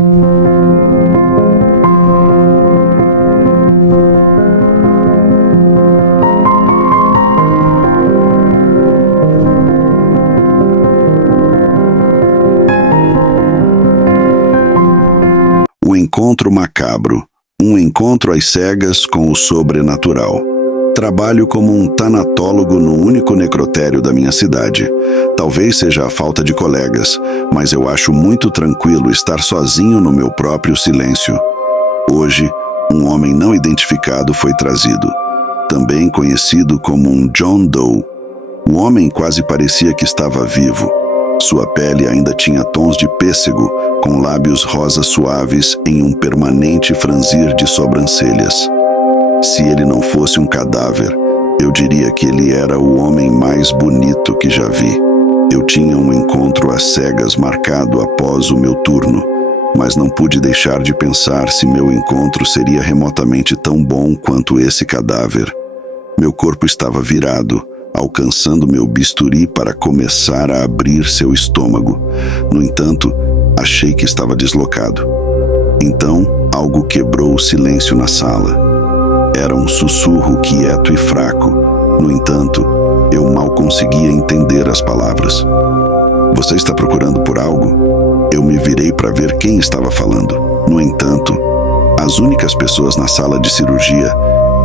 O encontro macabro. Um encontro às cegas com o sobrenatural. Trabalho como um tanatólogo no único necrotério da minha cidade. Talvez seja a falta de colegas, mas eu acho muito tranquilo estar sozinho no meu próprio silêncio. Hoje, um homem não identificado foi trazido, também conhecido como um John Doe. O homem quase parecia que estava vivo. Sua pele ainda tinha tons de pêssego, com lábios rosa suaves em um permanente franzir de sobrancelhas. Se ele não fosse um cadáver, eu diria que ele era o homem mais bonito que já vi. Eu tinha um encontro às cegas marcado após o meu turno, mas não pude deixar de pensar se meu encontro seria remotamente tão bom quanto esse cadáver. Meu corpo estava virado, alcançando meu bisturi para começar a abrir seu estômago. No entanto, achei que estava deslocado. Então, algo quebrou o silêncio na sala. Era um sussurro quieto e fraco. No entanto, eu mal conseguia entender as palavras. Você está procurando por algo? Eu me virei para ver quem estava falando. No entanto, as únicas pessoas na sala de cirurgia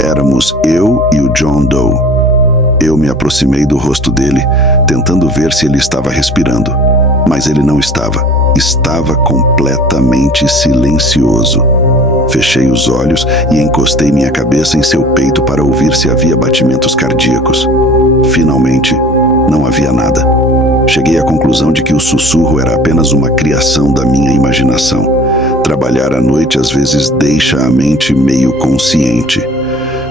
éramos eu e o John Doe. Eu me aproximei do rosto dele, tentando ver se ele estava respirando. Mas ele não estava. Estava completamente silencioso. Fechei os olhos e encostei minha cabeça em seu peito para ouvir se havia batimentos cardíacos. Finalmente, não havia nada. Cheguei à conclusão de que o sussurro era apenas uma criação da minha imaginação. Trabalhar à noite às vezes deixa a mente meio consciente.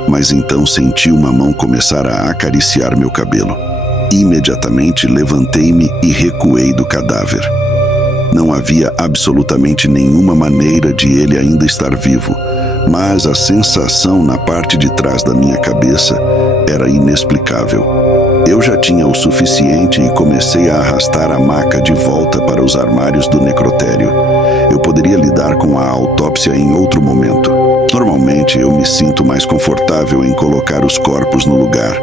Mas então senti uma mão começar a acariciar meu cabelo. Imediatamente levantei-me e recuei do cadáver. Não havia absolutamente nenhuma maneira de ele ainda estar vivo, mas a sensação na parte de trás da minha cabeça era inexplicável. Eu já tinha o suficiente e comecei a arrastar a maca de volta para os armários do necrotério. Eu poderia lidar com a autópsia em outro momento. Normalmente eu me sinto mais confortável em colocar os corpos no lugar,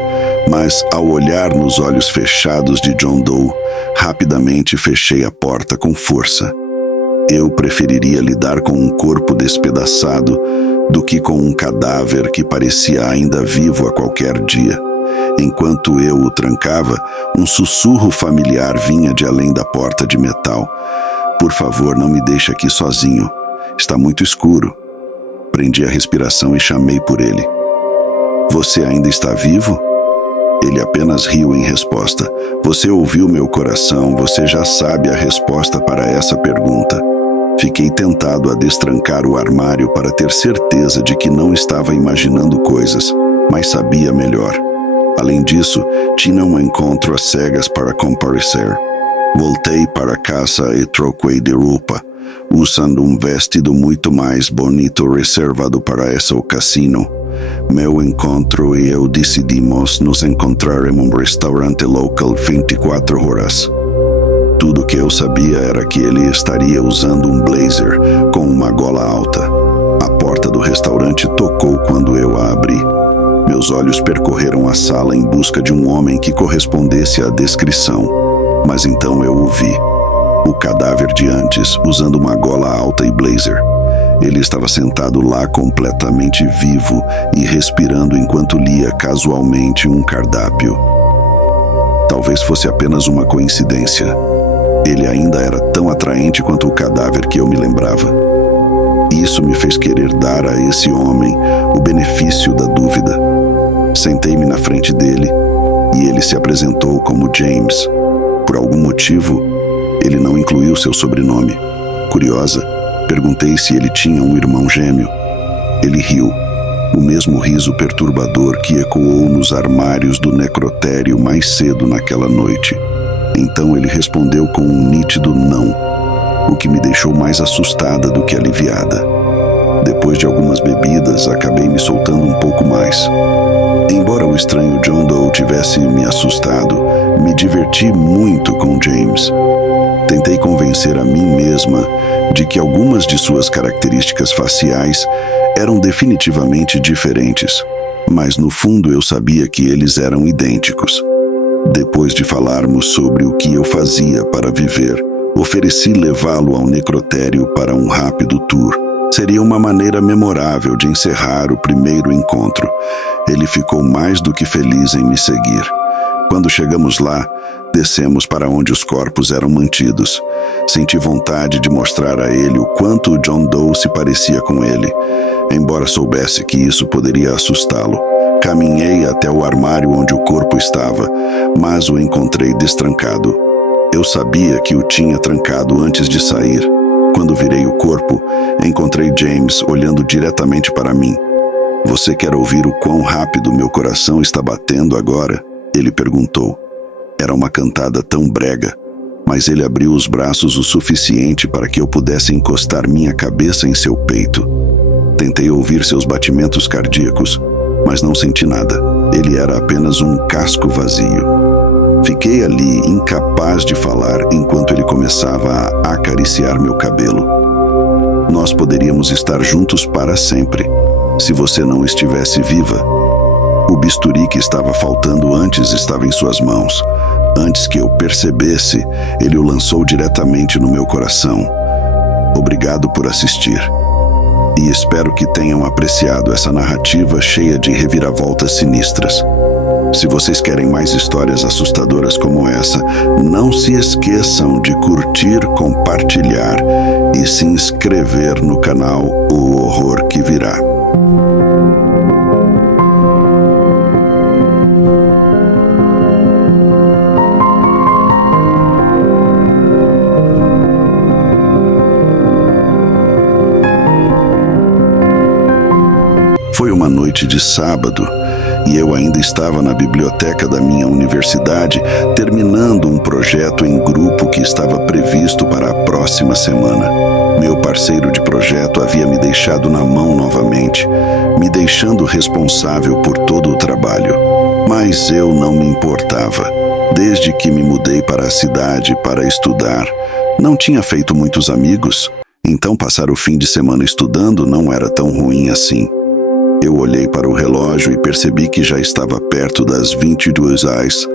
mas ao olhar nos olhos fechados de John Doe, rapidamente fechei a porta com força. Eu preferiria lidar com um corpo despedaçado do que com um cadáver que parecia ainda vivo a qualquer dia. Enquanto eu o trancava, um sussurro familiar vinha de além da porta de metal. Por favor, não me deixe aqui sozinho. Está muito escuro. Prendi a respiração e chamei por ele. Você ainda está vivo? Ele apenas riu em resposta. Você ouviu meu coração, você já sabe a resposta para essa pergunta. Fiquei tentado a destrancar o armário para ter certeza de que não estava imaginando coisas, mas sabia melhor. Além disso, tinha um encontro às cegas para comparecer. Voltei para casa e troquei de roupa, usando um vestido muito mais bonito reservado para essa ocasião. Meu encontro e eu decidimos nos encontrar em um restaurante local 24 horas. Tudo que eu sabia era que ele estaria usando um blazer com uma gola alta. A porta do restaurante tocou quando eu a abri. Meus olhos percorreram a sala em busca de um homem que correspondesse à descrição. Mas então eu o vi. O cadáver de antes, usando uma gola alta e blazer. Ele estava sentado lá completamente vivo e respirando enquanto lia casualmente um cardápio. Talvez fosse apenas uma coincidência. Ele ainda era tão atraente quanto o cadáver que eu me lembrava. Isso me fez querer dar a esse homem o benefício da dúvida. Sentei-me na frente dele e ele se apresentou como James. Por algum motivo, ele não incluiu seu sobrenome. Curiosa, perguntei se ele tinha um irmão gêmeo. Ele riu, o mesmo riso perturbador que ecoou nos armários do necrotério mais cedo naquela noite. Então ele respondeu com um nítido não, o que me deixou mais assustada do que aliviada. Depois de algumas bebidas, acabei me soltando um pouco mais. Embora o estranho John Doe tivesse me assustado, me diverti muito com James. Tentei convencer a mim mesma de que algumas de suas características faciais eram definitivamente diferentes, mas no fundo eu sabia que eles eram idênticos. Depois de falarmos sobre o que eu fazia para viver, ofereci levá-lo ao necrotério para um rápido tour. Seria uma maneira memorável de encerrar o primeiro encontro. Ele ficou mais do que feliz em me seguir. Quando chegamos lá, descemos para onde os corpos eram mantidos. Senti vontade de mostrar a ele o quanto o John Doe se parecia com ele, embora soubesse que isso poderia assustá-lo. Caminhei até o armário onde o corpo estava, mas o encontrei destrancado. Eu sabia que o tinha trancado antes de sair. Quando virei o corpo, encontrei James olhando diretamente para mim. "Você quer ouvir o quão rápido meu coração está batendo agora?" Ele perguntou. Era uma cantada tão brega, mas ele abriu os braços o suficiente para que eu pudesse encostar minha cabeça em seu peito. Tentei ouvir seus batimentos cardíacos, mas não senti nada. Ele era apenas um casco vazio. Fiquei ali, incapaz de falar, enquanto ele começava a acariciar meu cabelo. Nós poderíamos estar juntos para sempre, se você não estivesse viva. O bisturi que estava faltando antes estava em suas mãos. Antes que eu percebesse, ele o lançou diretamente no meu coração. Obrigado por assistir. E espero que tenham apreciado essa narrativa cheia de reviravoltas sinistras. Se vocês querem mais histórias assustadoras como essa, não se esqueçam de curtir, compartilhar e se inscrever no canal O Horror que Virá. Foi uma noite de sábado e eu ainda estava na biblioteca da minha universidade terminando um projeto em grupo que estava previsto para a próxima semana. Meu parceiro de projeto havia me deixado na mão novamente, me deixando responsável por todo o trabalho. Mas eu não me importava. Desde que me mudei para a cidade para estudar, não tinha feito muitos amigos, então passar o fim de semana estudando não era tão ruim assim. Eu olhei para o relógio e percebi que já estava perto das 22h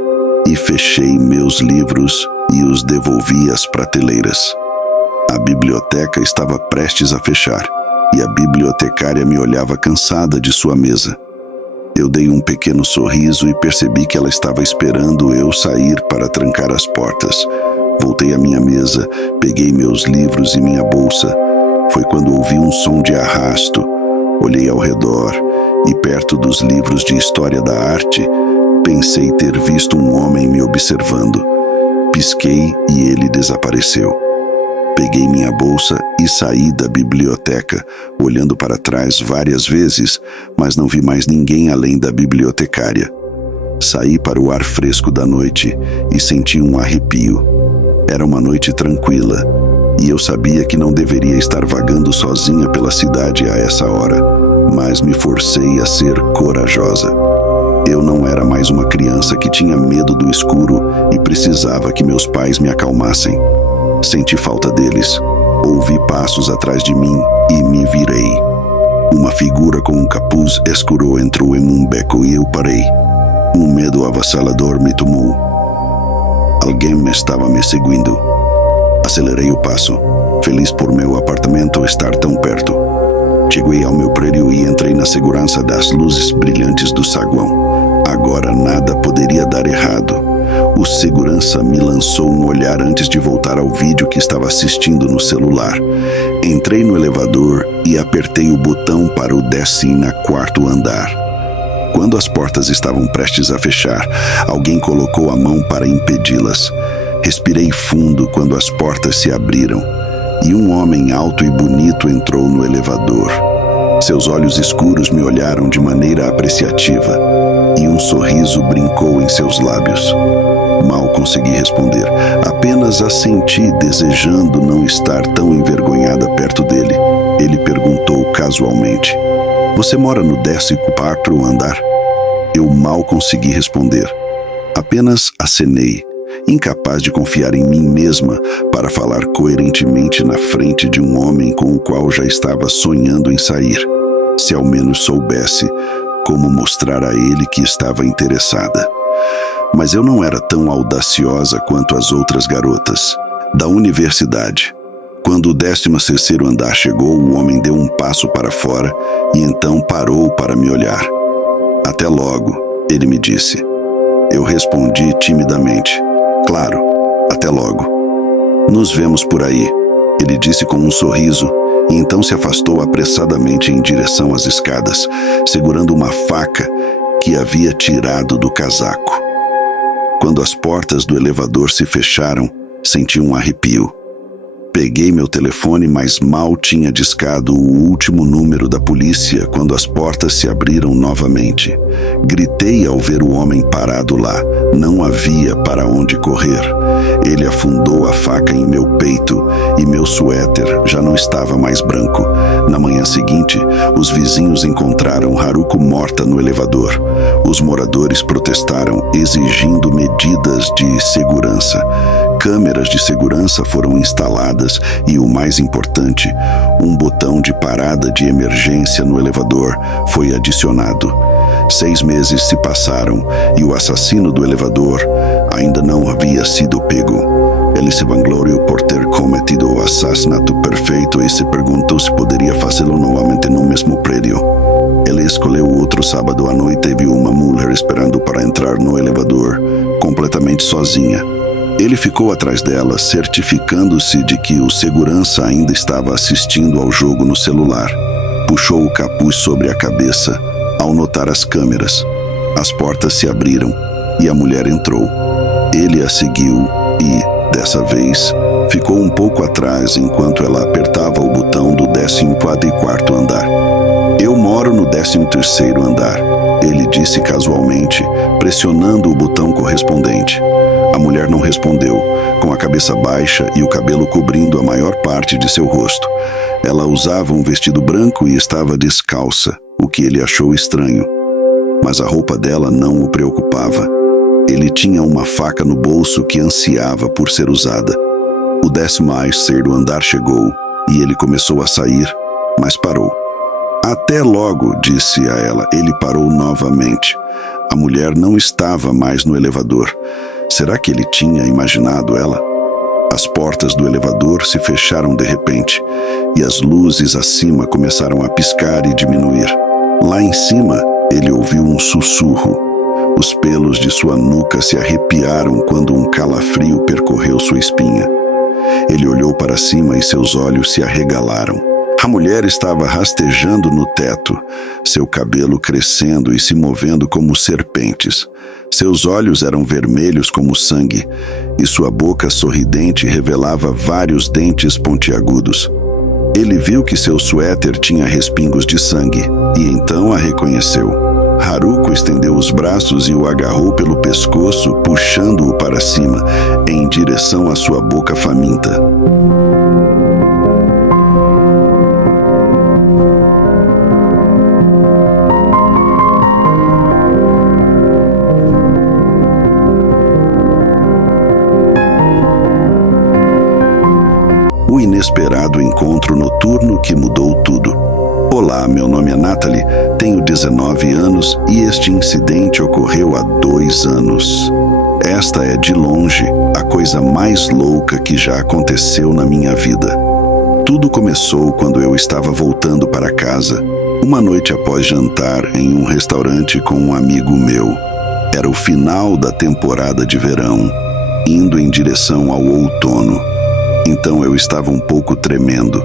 e fechei meus livros e os devolvi às prateleiras. A biblioteca estava prestes a fechar e a bibliotecária me olhava cansada de sua mesa. Eu dei um pequeno sorriso e percebi que ela estava esperando eu sair para trancar as portas. Voltei à minha mesa, peguei meus livros e minha bolsa. Foi quando ouvi um som de arrasto. Olhei ao redor e, perto dos livros de história da arte, pensei ter visto um homem me observando. Pisquei e ele desapareceu. Peguei minha bolsa e saí da biblioteca, olhando para trás várias vezes, mas não vi mais ninguém além da bibliotecária. Saí para o ar fresco da noite e senti um arrepio. Era uma noite tranquila. E eu sabia que não deveria estar vagando sozinha pela cidade a essa hora, mas me forcei a ser corajosa. Eu não era mais uma criança que tinha medo do escuro e precisava que meus pais me acalmassem. Senti falta deles, ouvi passos atrás de mim e me virei. Uma figura com um capuz escuro entrou em um beco e eu parei. Um medo avassalador me tomou. Alguém estava me seguindo. Acelerei o passo, feliz por meu apartamento estar tão perto. Cheguei ao meu prédio e entrei na segurança das luzes brilhantes do saguão. Agora nada poderia dar errado. O segurança me lançou um olhar antes de voltar ao vídeo que estava assistindo no celular. Entrei no elevador e apertei o botão para o 14º andar. Quando as portas estavam prestes a fechar, alguém colocou a mão para impedi-las. Respirei fundo quando as portas se abriram e um homem alto e bonito entrou no elevador. Seus olhos escuros me olharam de maneira apreciativa e um sorriso brincou em seus lábios. Mal consegui responder, apenas assenti, desejando não estar tão envergonhada perto dele. Ele perguntou casualmente: "Você mora no 14º andar?" Eu mal consegui responder. Apenas acenei. incapaz de confiar em mim mesma para falar coerentemente na frente de um homem com o qual já estava sonhando em sair. Se ao menos soubesse como mostrar a ele que estava interessada. Mas eu não era tão audaciosa quanto as outras garotas da universidade. Quando o 16º andar chegou, o homem deu um passo para fora e então parou para me olhar. "Até logo", ele me disse. Eu respondi timidamente. "Claro, até logo. Nos vemos por aí", ele disse com um sorriso e então se afastou apressadamente em direção às escadas, segurando uma faca que havia tirado do casaco. Quando as portas do elevador se fecharam, senti um arrepio. Peguei meu telefone, mas mal tinha discado o último número da polícia quando as portas se abriram novamente. Gritei ao ver o homem parado lá. Não havia para onde correr. Ele afundou a faca em meu peito e meu suéter já não estava mais branco. Na manhã seguinte, os vizinhos encontraram Haruko morta no elevador. Os moradores protestaram, exigindo medidas de segurança. Câmeras de segurança foram instaladas e, o mais importante, um botão de parada de emergência no elevador foi adicionado. 6 meses se passaram e o assassino do elevador ainda não havia sido pego. Ele se vangloriou por ter cometido o assassinato perfeito e se perguntou se poderia fazê-lo novamente no mesmo prédio. Ele escolheu outro sábado à noite e viu uma mulher esperando para entrar no elevador, completamente sozinha. Ele ficou atrás dela, certificando-se de que o segurança ainda estava assistindo ao jogo no celular. Puxou o capuz sobre a cabeça ao notar as câmeras. As portas se abriram e a mulher entrou. Ele a seguiu e, dessa vez, ficou um pouco atrás enquanto ela apertava o botão do 14º andar. "Eu moro no 13º andar", ele disse casualmente, pressionando o botão correspondente. A mulher não respondeu, com a cabeça baixa e o cabelo cobrindo a maior parte de seu rosto. Ela usava um vestido branco e estava descalça, o que ele achou estranho. Mas a roupa dela não o preocupava. Ele tinha uma faca no bolso que ansiava por ser usada. O 13º andar chegou e ele começou a sair, mas parou. "Até logo", disse a ela. Ele parou novamente. A mulher não estava mais no elevador. Será que ele tinha imaginado ela? As portas do elevador se fecharam de repente e as luzes acima começaram a piscar e diminuir. Lá em cima, ele ouviu um sussurro. Os pelos de sua nuca se arrepiaram quando um calafrio percorreu sua espinha. Ele olhou para cima e seus olhos se arregalaram. A mulher estava rastejando no teto, seu cabelo crescendo e se movendo como serpentes. Seus olhos eram vermelhos como sangue, e sua boca sorridente revelava vários dentes pontiagudos. Ele viu que seu suéter tinha respingos de sangue, e então a reconheceu. Haruko estendeu os braços e o agarrou pelo pescoço, puxando-o para cima, em direção à sua boca faminta. O inesperado encontro noturno que mudou tudo. "Olá, meu nome é Natalie, tenho 19 anos e este incidente ocorreu há 2 anos. Esta é, de longe, a coisa mais louca que já aconteceu na minha vida. Tudo começou quando eu estava voltando para casa, uma noite após jantar em um restaurante com um amigo meu. Era o final da temporada de verão, indo em direção ao outono. Então eu estava um pouco tremendo.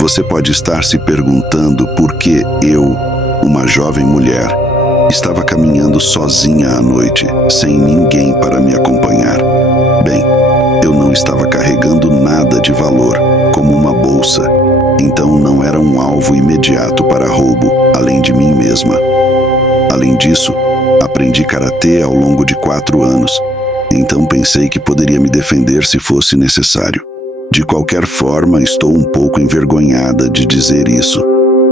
Você pode estar se perguntando por que eu, uma jovem mulher, estava caminhando sozinha à noite, sem ninguém para me acompanhar. Bem, eu não estava carregando nada de valor, como uma bolsa, então não era um alvo imediato para roubo, além de mim mesma. Além disso, aprendi karatê ao longo de 4 anos, então pensei que poderia me defender se fosse necessário. De qualquer forma, estou um pouco envergonhada de dizer isso,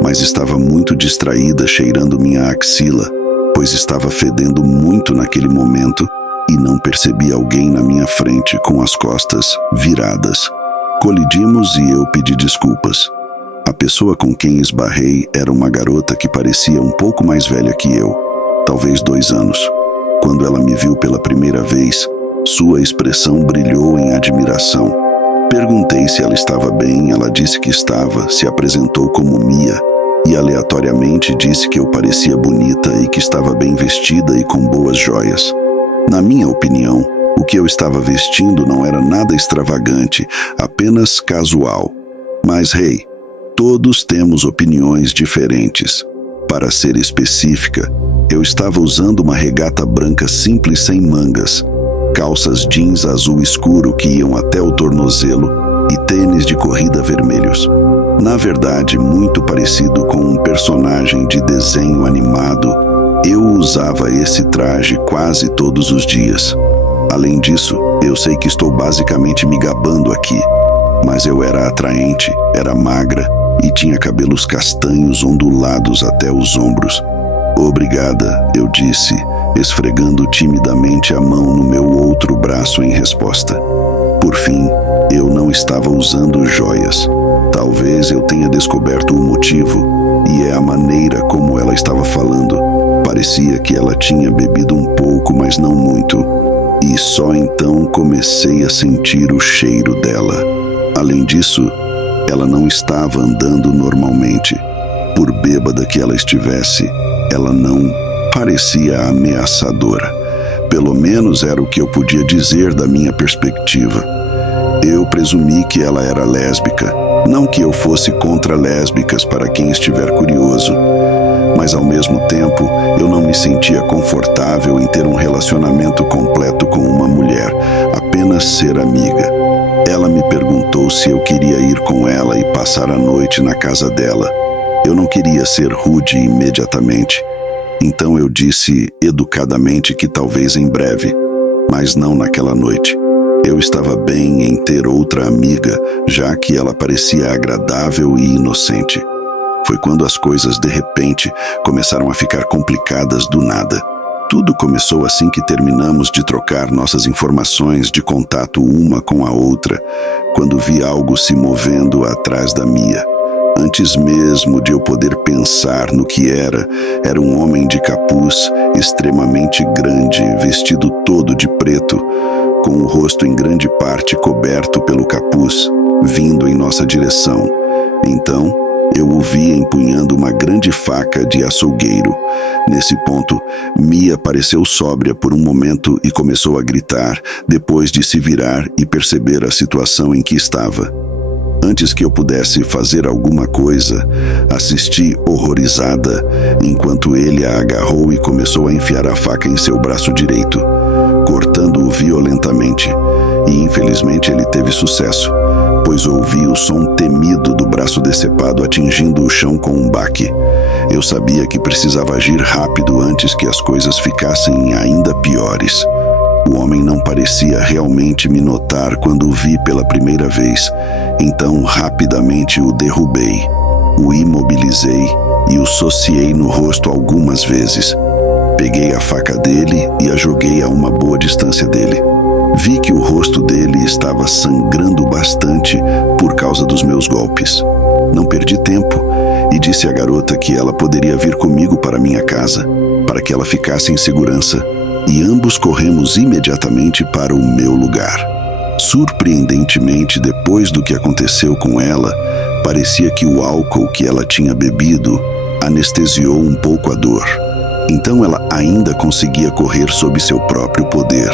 mas estava muito distraída cheirando minha axila, pois estava fedendo muito naquele momento e não percebi alguém na minha frente com as costas viradas. Colidimos e eu pedi desculpas. A pessoa com quem esbarrei era uma garota que parecia um pouco mais velha que eu, talvez 2 anos. Quando ela me viu pela primeira vez, sua expressão brilhou em admiração. Perguntei se ela estava bem, ela disse que estava, se apresentou como Mia e aleatoriamente disse que eu parecia bonita e que estava bem vestida e com boas joias. Na minha opinião, o que eu estava vestindo não era nada extravagante, apenas casual. Mas, hey, todos temos opiniões diferentes. Para ser específica, eu estava usando uma regata branca simples sem mangas, calças jeans azul escuro que iam até o tornozelo e tênis de corrida vermelhos. Na verdade, muito parecido com um personagem de desenho animado, eu usava esse traje quase todos os dias. Além disso, eu sei que estou basicamente me gabando aqui, mas eu era atraente, era magra e tinha cabelos castanhos ondulados até os ombros. Obrigada, eu disse, esfregando timidamente a mão no meu outro braço em resposta. Por fim, eu não estava usando joias. Talvez eu tenha descoberto o motivo, e é a maneira como ela estava falando. Parecia que ela tinha bebido um pouco, mas não muito. E só então comecei a sentir o cheiro dela. Além disso, ela não estava andando normalmente. Por bêbada que ela estivesse, ela não parecia ameaçadora. Pelo menos era o que eu podia dizer da minha perspectiva. Eu presumi que ela era lésbica. Não que eu fosse contra lésbicas para quem estiver curioso. Mas ao mesmo tempo, eu não me sentia confortável em ter um relacionamento completo com uma mulher, apenas ser amiga. Ela me perguntou se eu queria ir com ela e passar a noite na casa dela. Eu não queria ser rude imediatamente. Então eu disse educadamente que talvez em breve, mas não naquela noite. Eu estava bem em ter outra amiga, já que ela parecia agradável e inocente. Foi quando as coisas, de repente, começaram a ficar complicadas do nada. Tudo começou assim que terminamos de trocar nossas informações de contato uma com a outra, quando vi algo se movendo atrás da Mia. Antes mesmo de eu poder pensar no que era um homem de capuz, extremamente grande, vestido todo de preto, com o rosto em grande parte coberto pelo capuz, vindo em nossa direção. Então, eu o vi empunhando uma grande faca de açougueiro. Nesse ponto, Mia pareceu sóbria por um momento e começou a gritar, depois de se virar e perceber a situação em que estava. Antes que eu pudesse fazer alguma coisa, assisti horrorizada, enquanto ele a agarrou e começou a enfiar a faca em seu braço direito, cortando-o violentamente. E infelizmente ele teve sucesso, pois ouvi o som temido do braço decepado atingindo o chão com um baque. Eu sabia que precisava agir rápido antes que as coisas ficassem ainda piores. O homem não parecia realmente me notar quando o vi pela primeira vez, então rapidamente o derrubei, o imobilizei e o sociei no rosto algumas vezes. Peguei a faca dele e a joguei a uma boa distância dele. Vi que o rosto dele estava sangrando bastante por causa dos meus golpes. Não perdi tempo e disse à garota que ela poderia vir comigo para minha casa, para que ela ficasse em segurança, e ambos corremos imediatamente para o meu lugar. Surpreendentemente, depois do que aconteceu com ela, parecia que o álcool que ela tinha bebido anestesiou um pouco a dor. Então ela ainda conseguia correr sob seu próprio poder.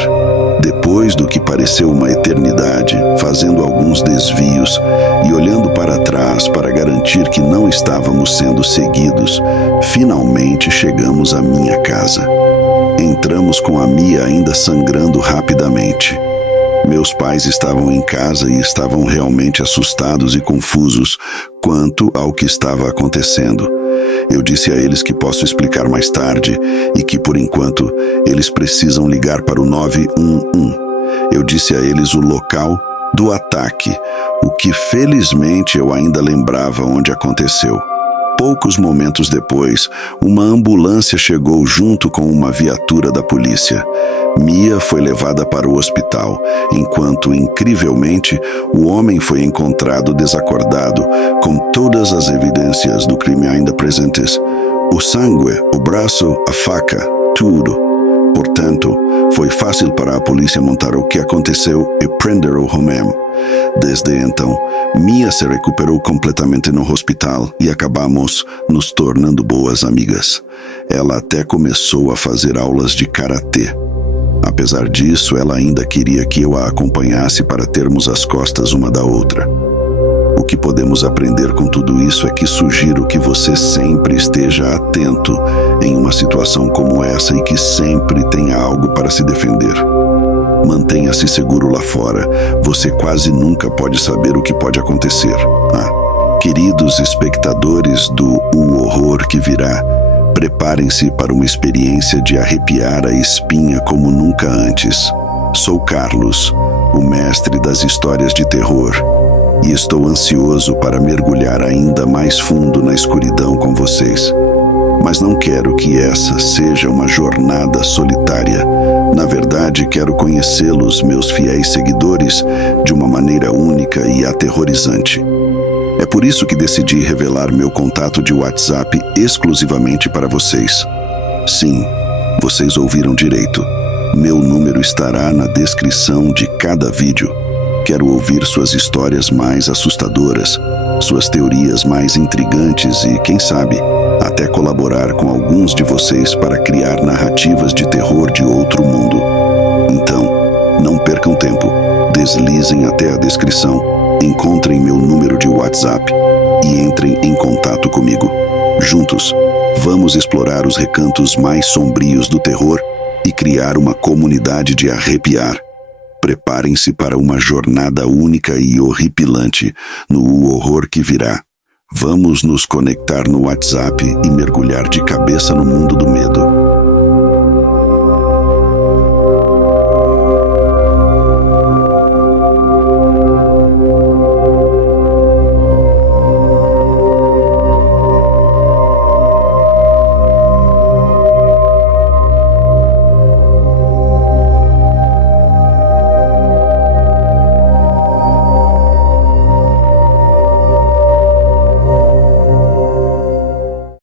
Depois do que pareceu uma eternidade, fazendo alguns desvios e olhando para trás para garantir que não estávamos sendo seguidos, finalmente chegamos à minha casa. Entramos com a Mia ainda sangrando rapidamente. Meus pais estavam em casa e estavam realmente assustados e confusos quanto ao que estava acontecendo. Eu disse a eles que posso explicar mais tarde e que, por enquanto, eles precisam ligar para o 911. Eu disse a eles o local do ataque, o que felizmente eu ainda lembrava onde aconteceu. Poucos momentos depois, uma ambulância chegou junto com uma viatura da polícia. Mia foi levada para o hospital, enquanto, incrivelmente, o homem foi encontrado desacordado, com todas as evidências do crime ainda presentes. O sangue, o braço, a faca, tudo. Portanto, foi fácil para a polícia montar o que aconteceu e prender o homem. Desde então, Mia se recuperou completamente no hospital e acabamos nos tornando boas amigas. Ela até começou a fazer aulas de karatê. Apesar disso, ela ainda queria que eu a acompanhasse para termos as costas uma da outra. O que podemos aprender com tudo isso é que sugiro que você sempre esteja atento em uma situação como essa e que sempre tenha algo para se defender. Mantenha-se seguro lá fora, você quase nunca pode saber o que pode acontecer. Queridos espectadores do O Horror que Virá, preparem-se para uma experiência de arrepiar a espinha como nunca antes. Sou Carlos, o mestre das histórias de terror, e estou ansioso para mergulhar ainda mais fundo na escuridão com vocês. Mas não quero que essa seja uma jornada solitária. Na verdade, quero conhecê-los, meus fiéis seguidores, de uma maneira única e aterrorizante. É por isso que decidi revelar meu contato de WhatsApp exclusivamente para vocês. Sim, vocês ouviram direito. Meu número estará na descrição de cada vídeo. Quero ouvir suas histórias mais assustadoras, suas teorias mais intrigantes e, quem sabe, até colaborar com alguns de vocês para criar narrativas de terror de outro mundo. Então, não percam tempo. Deslizem até a descrição, encontrem meu número de WhatsApp e entrem em contato comigo. Juntos, vamos explorar os recantos mais sombrios do terror e criar uma comunidade de arrepiar. Preparem-se para uma jornada única e horripilante no O Horror que Virá. Vamos nos conectar no WhatsApp e mergulhar de cabeça no mundo do medo.